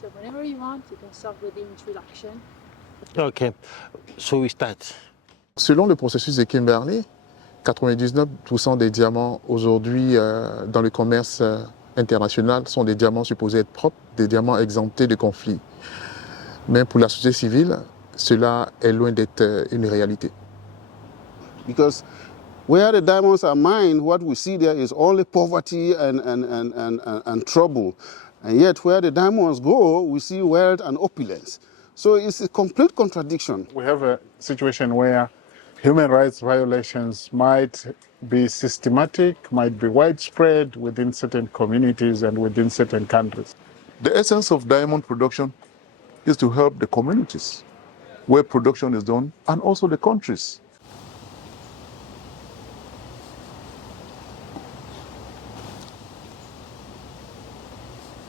So whenever you want, you can start with the introduction. Okay, so we start. Selon le processus de Kimberley, 99% des diamants aujourd'hui dans le commerce international sont des diamants supposés être propres, des diamants exemptés de conflits. Mais pour la société civile, cela est loin d'être une réalité. Because where the diamonds are mined, what we see there is only poverty and trouble. And yet where the diamonds go, we see wealth and opulence. So it's a complete contradiction. We have a situation where human rights violations might be systematic, might be widespread within certain communities and within certain countries. The essence of diamond production is to help the communities where production is done and also the countries.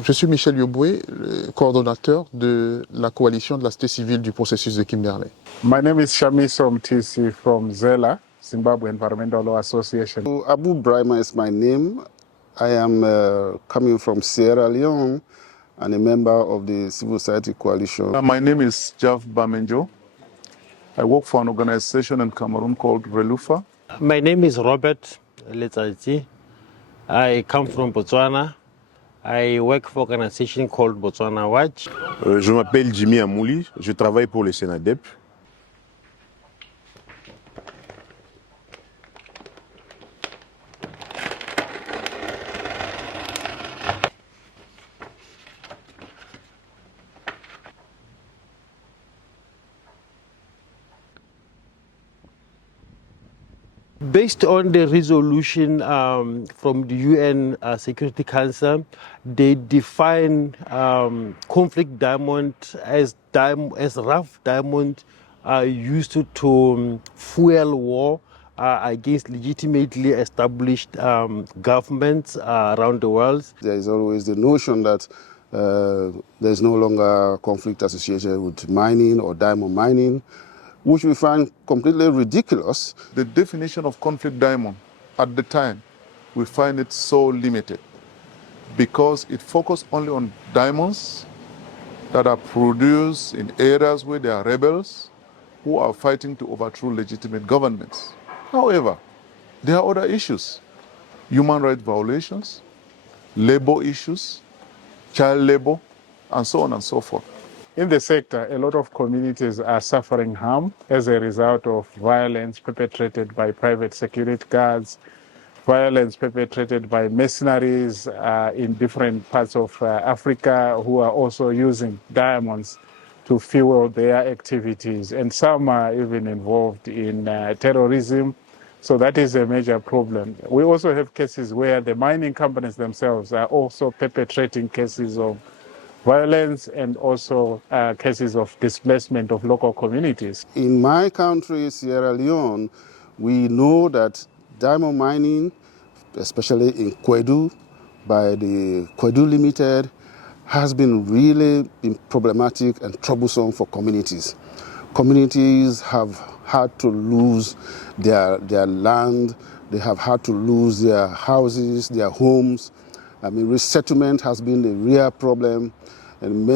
Je suis Michel Yoboué, le coordonnateur de la coalition de la société civile du processus de Kimberley. My name is Shamiso Mtisi from ZELA, Zimbabwe Environmental Law Association. So Abu Brahma is my name. I am coming from Sierra Leone and a member of the Civil Society Coalition. My name is Jav Bamenjo. I work for an organization in Cameroon called Relufa. My name is Robert Letsatsi. I come from Botswana. I work for an organization called Botswana Watch. Je m'appelle Jimmy Amouli, je travaille pour le Sénadep. Based on the resolution from the UN Security Council, they define conflict diamond as rough diamond used to fuel war against legitimately established governments around the world. There is always the notion that there is no longer conflict associated with mining or diamond mining, which we find completely ridiculous. The definition of conflict diamond at the time, we find it so limited because it focused only on diamonds that are produced in areas where there are rebels who are fighting to overthrow legitimate governments. However, there are other issues: human rights violations, labor issues, child labor, and so on and so forth. In the sector, a lot of communities are suffering harm as a result of violence perpetrated by private security guards, violence perpetrated by mercenaries in different parts of Africa who are also using diamonds to fuel their activities. And some are even involved in terrorism. So that is a major problem. We also have cases where the mining companies themselves are also perpetrating cases of violence and also cases of displacement of local communities. In my country, Sierra Leone, we know that diamond mining, especially in Kwedu, by the Kwedu Limited, has been really problematic and troublesome for communities. Communities have had to lose their land, they have had to lose their houses, their homes. I mean, resettlement has been a real problem, and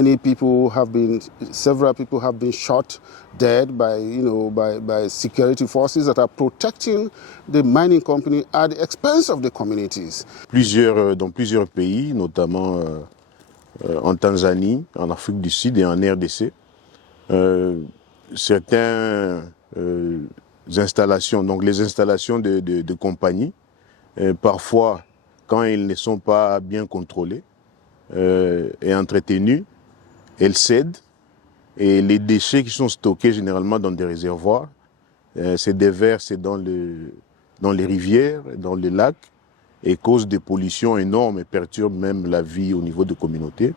several people have been shot dead by security forces that are protecting the mining company at the expense of the communities. Dans plusieurs pays, notamment en Tanzanie, en Afrique du Sud et en RDC, certaines installations, donc les installations de compagnies, parfois, quand elles ne sont pas bien contrôlées et entretenues, elles cèdent et les déchets qui sont stockés généralement dans des réservoirs se déversent dans les rivières, dans les lacs et causent des pollutions énormes et perturbent même la vie au niveau des communautés.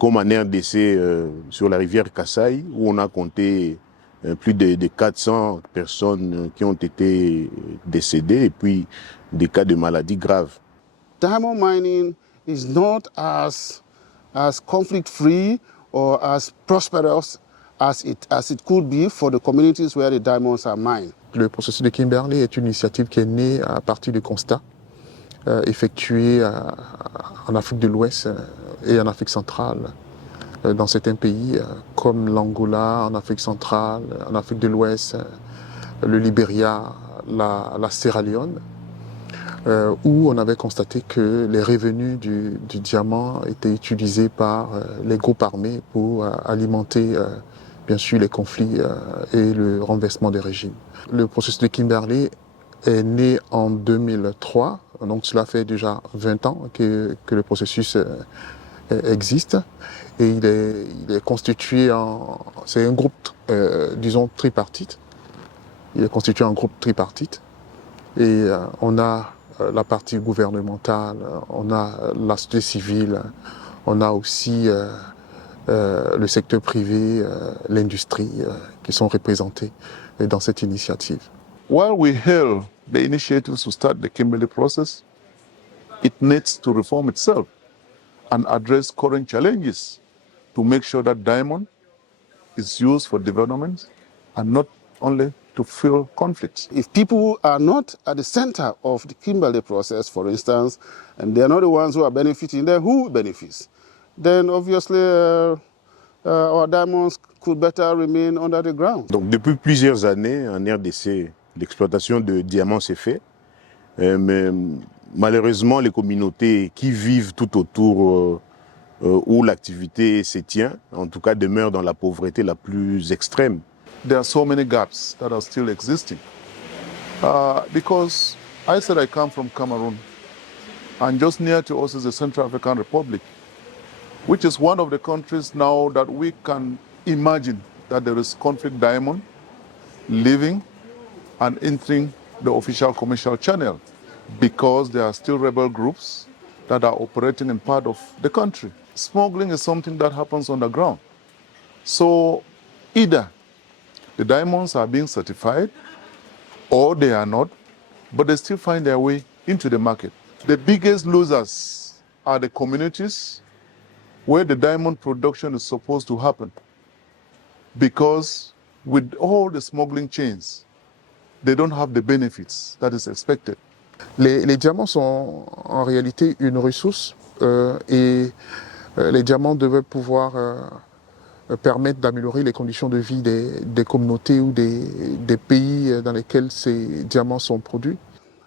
Comme en RDC sur la rivière Kasaï, où on a compté plus de 400 personnes qui ont été décédées et puis des cas de maladies graves. Diamond mining is not as conflict-free or as prosperous as it could be for the communities where the diamonds are mined. Le processus de Kimberley est une initiative qui est née à partir de constats effectués en Afrique de l'Ouest et en Afrique centrale dans certains pays comme l'Angola, en Afrique centrale, en Afrique de l'Ouest, le Libéria, la Sierra Leone, où on avait constaté que les revenus du diamant étaient utilisés par les groupes armés pour alimenter bien sûr les conflits et le renversement des régimes. Le processus de Kimberley est né en 2003, donc cela fait déjà 20 ans que le processus existe, et il est constitué c'est un groupe, disons, tripartite. Il est constitué en groupe tripartite, et on a la partie gouvernementale, on a la société civile, on a aussi le secteur privé, l'industrie, qui sont représentés dans cette initiative. While we hail the initiatives to start the Kimberley process, it needs to reform itself and address current challenges to make sure that diamond is used for development and not only to fuel conflicts. If people are not at the center of the Kimberley process, for instance, and they are not the ones who are benefiting, then who benefits? Then obviously our diamonds could better remain under the ground. Donc depuis plusieurs années en RDC, l'exploitation de diamants s'est fait, mais malheureusement les communautés qui vivent tout autour où l'activité se tient, en tout cas demeurent dans la pauvreté la plus extrême. There are so many gaps that are still existing. Because I said I come from Cameroon, and just near to us is the Central African Republic, which is one of the countries now that we can imagine that there is conflict diamond living and entering the official commercial channel, because there are still rebel groups that are operating in part of the country. Smuggling is something that happens on the ground. So either the diamonds are being certified or they are not, but they still find their way into the market. The biggest losers are the communities where the diamond production is supposed to happen, because with all the smuggling chains, they don't have the benefits that is expected. Les diamants sont en réalité une ressource et les diamants devraient pouvoir permettre d'améliorer les conditions de vie des communautés ou des pays dans lesquels ces diamants sont produits.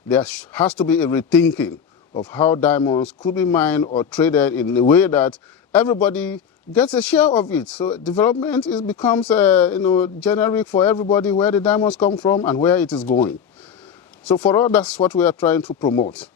There has to be a rethinking of how diamonds could be mined or traded in a way that everybody gets a share of it. So development becomes generic for everybody, where the diamonds come from and where it is going. So for all, that's what we are trying to promote.